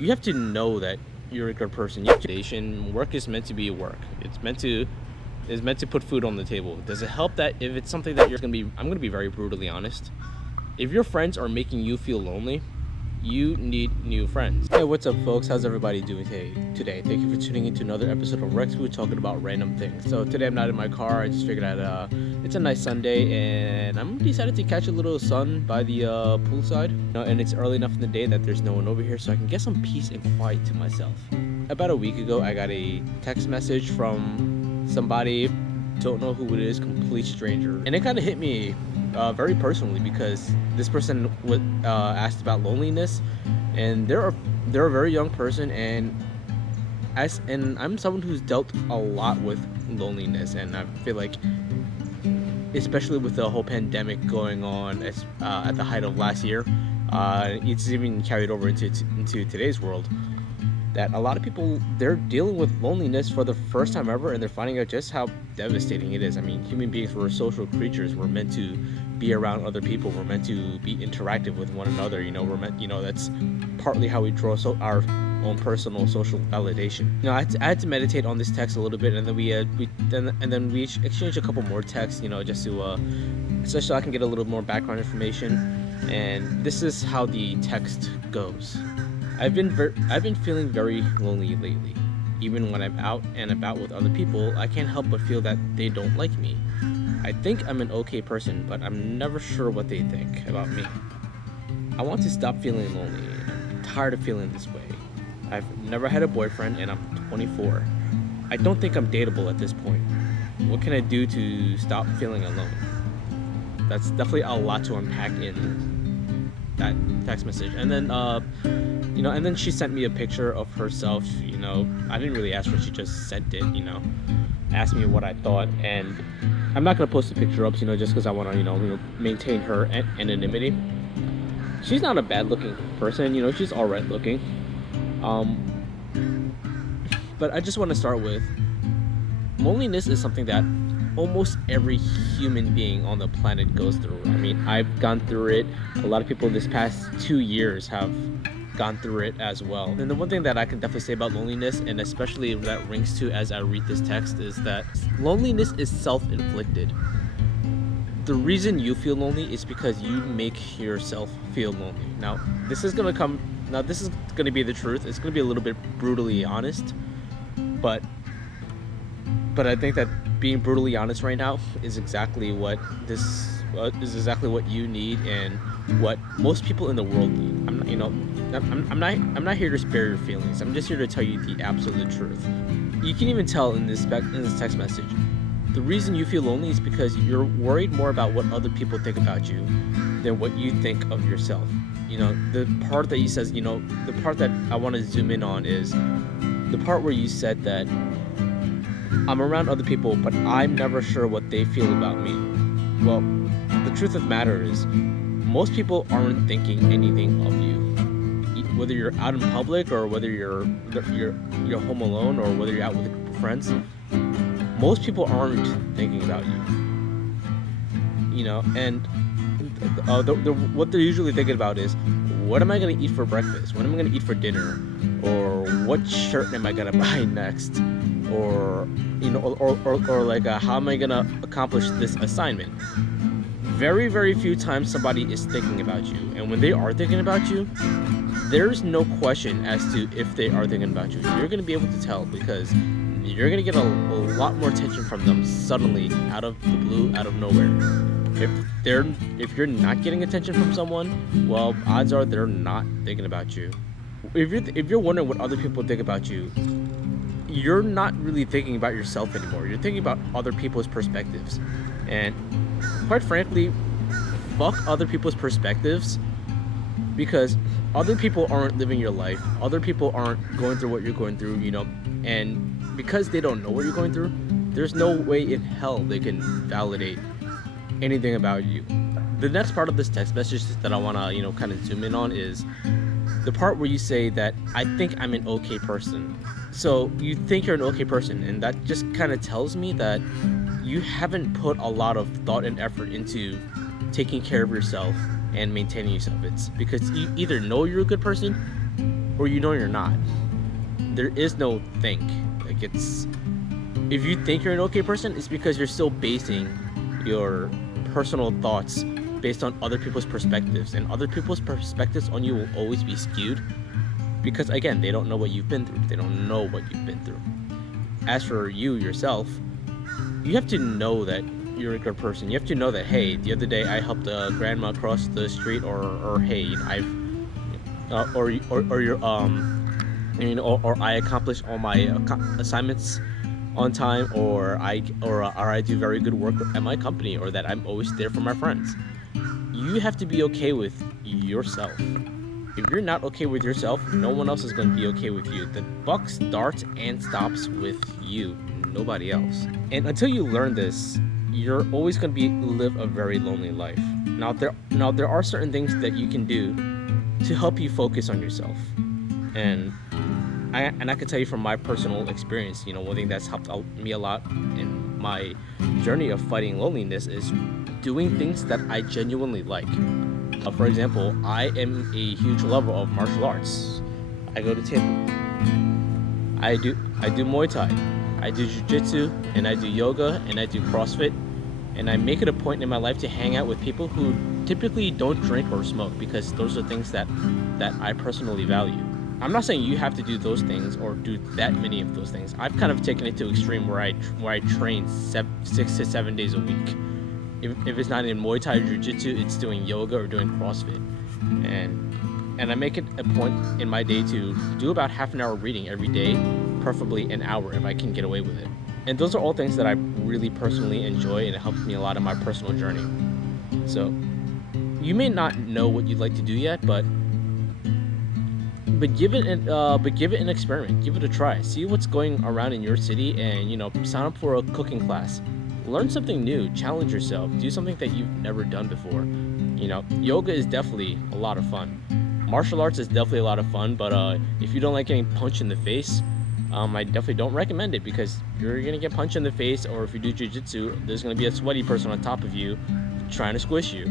you have to know that you're a good person. You have to, work is meant to be work. It's meant to put food on the table. Does it help that if it's something that you're gonna be, I'm gonna be very brutally honest. If your friends are making you feel lonely, you need new friends. Hey, what's up, folks? How's everybody doing today? Thank you for tuning into another episode of Rex Food, talking about random things. So today I'm not in my car. I just figured it's a nice Sunday, and I'm decided to catch a little sun by the poolside. And it's early enough in the day that there's no one over here, so I can get some peace and quiet to myself. About a week ago, I got a text message from somebody, don't know who it is, complete stranger, and it kind of hit me very personally, because this person asked about loneliness, and they're a very young person, and I'm someone who's dealt a lot with loneliness, and I feel like, especially with the whole pandemic going on at the height of last year, it's even carried over into today's world, that a lot of people, they're dealing with loneliness for the first time ever, and they're finding out just how devastating it is. I mean, human beings, we're social creatures. We're meant to be around other people. We're meant to be interactive with one another. That's partly how we draw our own personal social validation. I had to meditate on this text a little bit, and then we exchanged a couple more texts, just to so I can get a little more background information. And this is how the text goes. I've been feeling very lonely lately. Even when I'm out and about with other people, I can't help but feel that they don't like me. I think I'm an okay person, but I'm never sure what they think about me. I want to stop feeling lonely. I'm tired of feeling this way. I've never had a boyfriend, and I'm 24. I don't think I'm dateable at this point. What can I do to stop feeling alone? That's definitely a lot to unpack in that text message. And then and then she sent me a picture of herself. I didn't really ask her, she just sent it. Asked me what I thought, and I'm not gonna post the picture up, just because I want to maintain her anonymity. She's not a bad looking person, she's all right looking. But I just want to start with, loneliness is something that almost every human being on the planet goes through. I mean, I've gone through it. A lot of people this past 2 years have gone through it as well. And the one thing that I can definitely say about loneliness, and especially that rings to as I read this text, is that loneliness is self-inflicted. The reason you feel lonely is because you make yourself feel lonely. Now, this is gonna be the truth. It's gonna be a little bit brutally honest, but I think that being brutally honest right now is exactly what you need, and what most people in the world need. I'm not here to spare your feelings. I'm just here to tell you the absolute truth. You can even tell in this text message, the reason you feel lonely is because you're worried more about what other people think about you than what you think of yourself. The part that he says, the part that I want to zoom in on is the part where you said that I'm around other people, but I'm never sure what they feel about me. Well, the truth of the matter is, most people aren't thinking anything of you. Whether you're out in public, or whether you're home alone, or whether you're out with a group of friends, most people aren't thinking about you. And what they're usually thinking about is, what am I gonna eat for breakfast? What am I gonna eat for dinner? Or what shirt am I gonna buy next? Or how am I gonna accomplish this assignment? Very, very few times somebody is thinking about you, and when they are thinking about you, there's no question as to if they are thinking about you. You're gonna be able to tell, because you're gonna get a lot more attention from them suddenly, out of the blue, out of nowhere. If you're not getting attention from someone, well, odds are they're not thinking about you. If you're wondering what other people think about you, you're not really thinking about yourself anymore. You're thinking about other people's perspectives. And quite frankly, fuck other people's perspectives, because other people aren't living your life. Other people aren't going through what you're going through, and because they don't know what you're going through, there's no way in hell they can validate anything about you. The next part of this text message that I want to, kind of zoom in on is the part where you say that I think I'm an okay person. So you think you're an okay person, and that just kind of tells me that you haven't put a lot of thought and effort into taking care of yourself and maintaining yourself. It's because you either know you're a good person, or you know you're not. There is no think. Like, it's, if you think you're an okay person, it's because you're still basing your personal thoughts based on other people's perspectives, and other people's perspectives on you will always be skewed because, again, they don't know what you've been through. They don't know what you've been through. As for you yourself, you have to know that you're a good person. You have to know that, hey, the other day I helped a grandma across the street, or hey, you know, I've or you're you know, or I accomplish all my assignments on time, or I do very good work at my company, or that I'm always there for my friends. You have to be okay with yourself. If you're not okay with yourself, no one else is going to be okay with you. The buck starts and stops with you, nobody else. And until you learn this, you're always going to live a very lonely life. Now there are certain things that you can do to help you focus on yourself. And I can tell you from my personal experience, you know, one thing that's helped me a lot in my journey of fighting loneliness is doing things that I genuinely like. For example, I am a huge lover of martial arts. I go to temple. I do Muay Thai. I do Jiu-Jitsu, and I do yoga, and I do CrossFit. And I make it a point in my life to hang out with people who typically don't drink or smoke, because those are things that I personally value. I'm not saying you have to do those things or do that many of those things. I've kind of taken it to extreme where I train 6 to 7 days a week. If it's not in Muay Thai or Jiu-Jitsu, it's doing yoga or doing CrossFit. And I make it a point in my day to do about half an hour reading every day, preferably an hour if I can get away with it. And those are all things that I really personally enjoy, and it helps me a lot in my personal journey. So you may not know what you'd like to do yet, but give it an experiment. Give it a try. See what's going around in your city, and, you know, sign up for a cooking class. Learn something new, challenge yourself, do something that you've never done before. You know, yoga is definitely a lot of fun. Martial arts is definitely a lot of fun, but if you don't like getting punched in the face, I definitely don't recommend it, because you're gonna get punched in the face, or if you do jiu-jitsu, there's gonna be a sweaty person on top of you trying to squish you.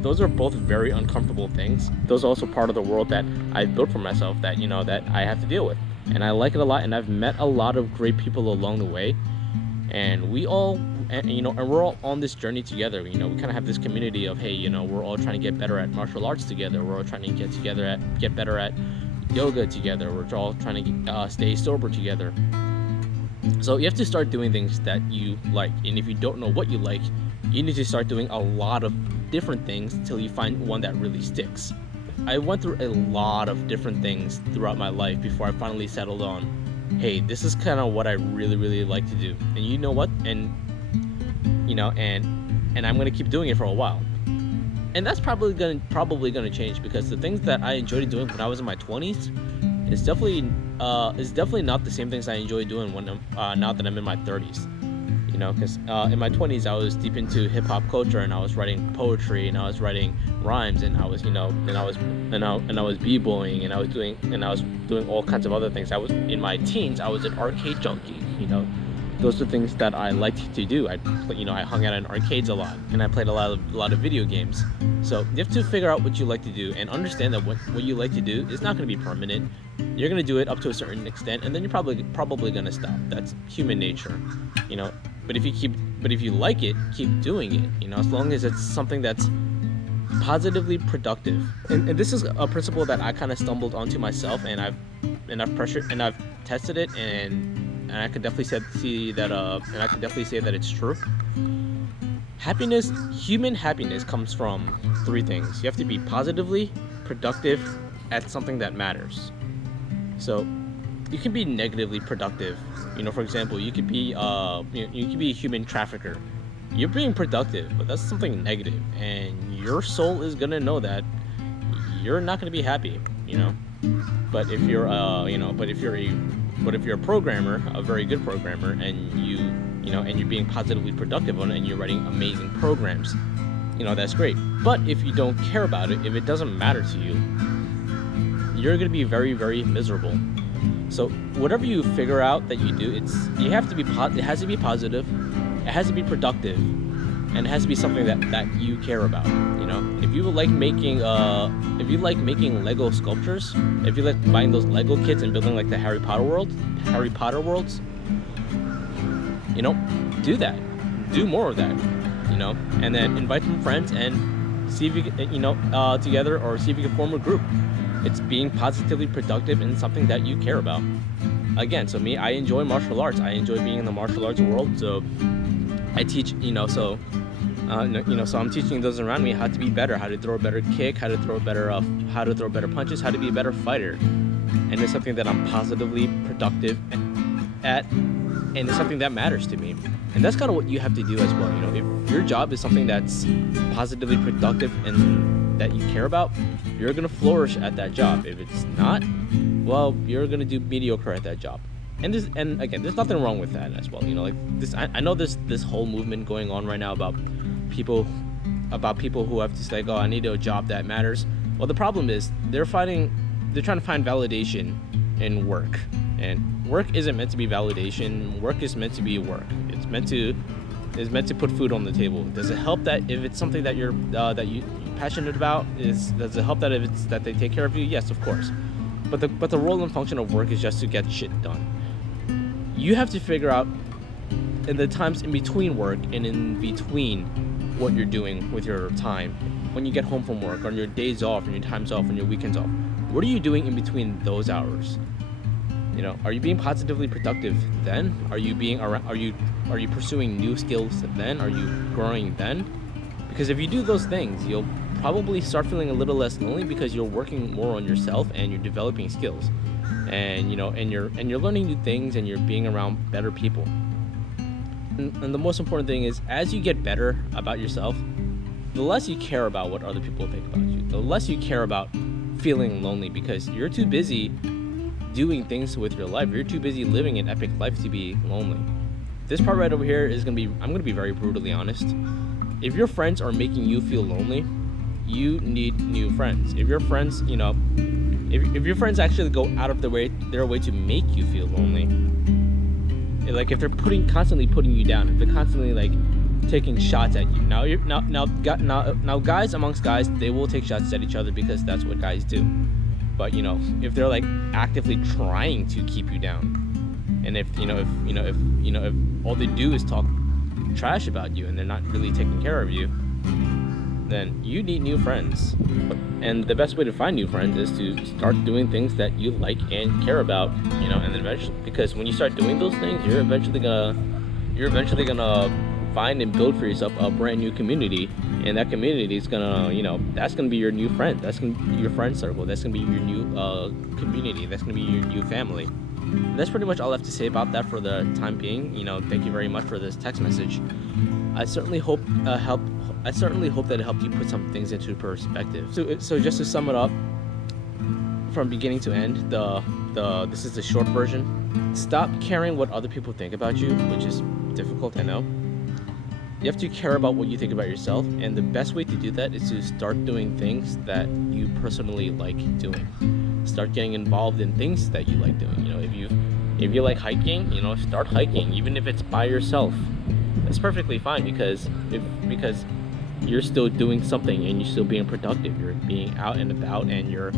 Those are both very uncomfortable things. Those are also part of the world that I've built for myself that, you know, that I have to deal with. And I like it a lot, and I've met a lot of great people along the way. And we're all on this journey together. You know, we kind of have this community of, hey, you know, we're all trying to get better at martial arts together. We're all trying to get better at yoga together. We're all trying to stay sober together. So you have to start doing things that you like. And if you don't know what you like, you need to start doing a lot of different things until you find one that really sticks. I went through a lot of different things throughout my life before I finally settled on, hey, this is kind of what I really, really like to do. And you know what? And, you know, and I'm going to keep doing it for a while. And that's probably going to change, because the things that I enjoyed doing when I was in my 20s is definitely not the same things I enjoy doing when now that I'm in my 30s. You know, because in my 20s I was deep into hip hop culture, and I was writing poetry, and I was writing rhymes, and I was, you know, and I was b-boying, and I was doing all kinds of other things. I was in my teens. I was an arcade junkie. You know, those are things that I liked to do. I hung out in arcades a lot, and I played a lot of video games. So you have to figure out what you like to do, and understand that what you like to do is not going to be permanent. You're going to do it up to a certain extent, and then you're probably going to stop. That's human nature, you know. But if you like it, keep doing it. You know, as long as it's something that's positively productive. And this is a principle that I kind of stumbled onto myself, and I've tested it, and I could definitely say that it's true. Human happiness comes from 3 things. You have to be positively productive at something that matters. So you can be negatively productive. You know, for example, you could be a human trafficker. You're being productive, but that's something negative, and your soul is gonna know that you're not gonna be happy. You know, but if you're a programmer, a very good programmer, and you're being positively productive on it, and you're writing amazing programs, you know, that's great. But if you don't care about it, if it doesn't matter to you, you're gonna be very, very miserable. So whatever you figure out that you do, it has to be positive, it has to be productive, and it has to be something that you care about. You know, if you like making Lego sculptures, if you like buying those Lego kits and building like the Harry Potter worlds, you know, do that. Do more of that. You know, and then invite some friends and see if you can, together, or see if you can form a group. It's being positively productive in something that you care about. Again, so me, I enjoy martial arts. I enjoy being in the martial arts world. So I teach, so I'm teaching those around me how to be better, how to throw a better kick, how to throw better punches, how to be a better fighter. And it's something that I'm positively productive at, and it's something that matters to me. And that's kind of what you have to do as well. You know, if your job is something that's positively productive and that you care about, you're gonna flourish at that job. If it's not, well, you're gonna do mediocre at that job. And again, there's nothing wrong with that as well. You know, like this, I know there's this whole movement going on right now about people who have to say, oh, I need a job that matters. Well, the problem is they're trying to find validation in work, and work isn't meant to be validation. Work is meant to be work. It's meant to put food on the table. Does it help that if it's something that you're passionate about? Does it help that if it's that they take care of you? Yes, of course. But the role and function of work is just to get shit done. You have to figure out in the times in between work and in between what you're doing with your time, when you get home from work, on your days off, on your times off, on your weekends off. What are you doing in between those hours? You know, are you being positively productive then? Are you pursuing new skills then? Are you growing then? Because if you do those things, you'll probably start feeling a little less lonely, because you're working more on yourself and you're developing skills, and you're learning new things, and you're being around better people. And the most important thing is, as you get better about yourself, the less you care about what other people think about you. The less you care about feeling lonely, because you're too busy doing things with your life. You're too busy living an epic life to be lonely. This part right over here is I'm gonna be very brutally honest. If your friends are making you feel lonely, you need new friends. If your friends, if your friends actually go out of their way to make you feel lonely, like if they're constantly putting you down, if they're constantly like taking shots at you. Now guys amongst guys, they will take shots at each other because that's what guys do. But if they're like actively trying to keep you down, and if all they do is talk trash about you and they're not really taking care of you, then you need new friends. And the best way to find new friends is to start doing things that you like and care about, and then eventually, because when you start doing those things, you're eventually gonna find and build for yourself a brand new community, and that community is gonna, that's gonna be your new friend. That's gonna be your friend circle. That's gonna be your new community. That's gonna be your new family. That's pretty much all I have to say about that for the time being. Thank you very much for this text message. I certainly hope that it helped you put some things into perspective. So just to sum it up, from beginning to end, this is the short version. Stop caring what other people think about you, which is difficult, I know. You have to care about what you think about yourself, and the best way to do that is to start doing things that you personally like doing. Start getting involved in things that you like doing. If you like hiking, start hiking, even if it's by yourself. That's perfectly fine, because you're still doing something and you're still being productive. You're being out and about and you're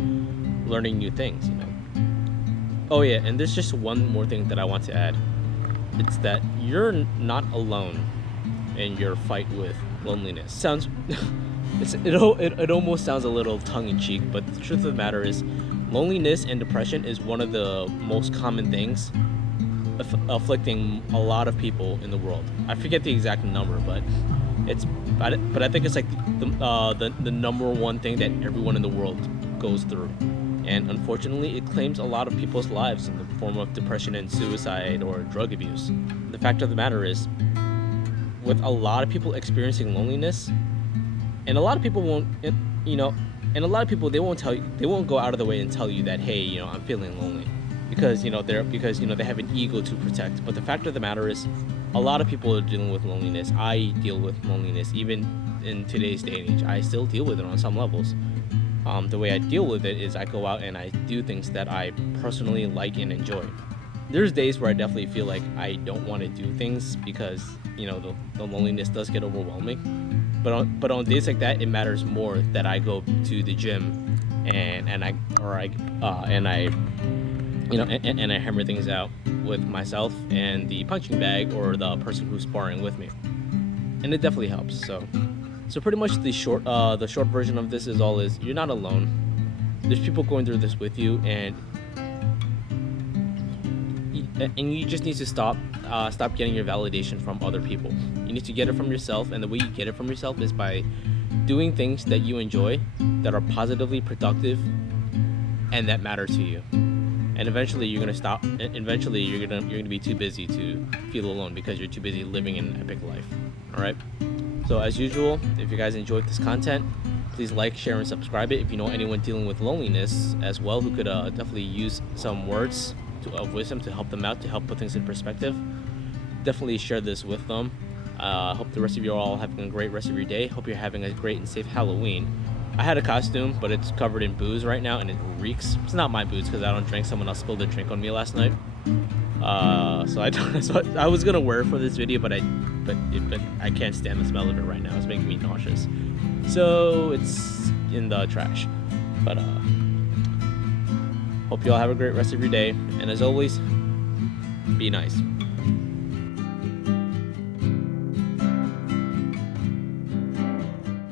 learning new things. Oh yeah, and there's just one more thing that I want to add. It's that you're not alone in your fight with loneliness. It almost sounds a little tongue-in-cheek, but the truth of the matter is, loneliness and depression is one of the most common things afflicting a lot of people in the world. I forget the exact number, but I think it's like the number one thing that everyone in the world goes through. And unfortunately, it claims a lot of people's lives in the form of depression and suicide or drug abuse. The fact of the matter is, with a lot of people experiencing loneliness, and a lot of people won't, and a lot of people, they won't go out of the way and tell you that, hey, I'm feeling lonely, because they have an ego to protect. But the fact of the matter is, a lot of people are dealing with loneliness. I deal with loneliness even in today's day and age. I still deal with it on some levels. The way I deal with it is I go out and I do things that I personally like and enjoy. There's days where I definitely feel like I don't want to do things because, you know, the loneliness does get overwhelming. But on days like that, it matters more that I go to the gym and I or I and I you know and I hammer things out with myself and the punching bag or the person who's sparring with me, and it definitely helps. So pretty much the short version of this is you're not alone. There's people going through this with you, and you just need to stop getting your validation from other people. You need to get it from yourself, and the way you get it from yourself is by doing things that you enjoy, that are positively productive, and that matter to you. And eventually you're gonna stop. Eventually you're gonna be too busy to feel alone because you're too busy living an epic life. All right. So as usual, if you guys enjoyed this content, please like, share, and subscribe it. If you know anyone dealing with loneliness as well who could definitely use some words of wisdom to help them out, to help put things in perspective, definitely share this with them. Hope the rest of you are all having a great rest of your day. Hope you're having a great and safe Halloween. I had a costume, but it's covered in booze right now, and it reeks. It's not my booze because I don't drink. Someone else spilled a drink on me last night. So I was gonna wear it for this video, but I can't stand the smell of it right now. It's making me nauseous. So it's in the trash. But hope you all have a great rest of your day, and as always, be nice.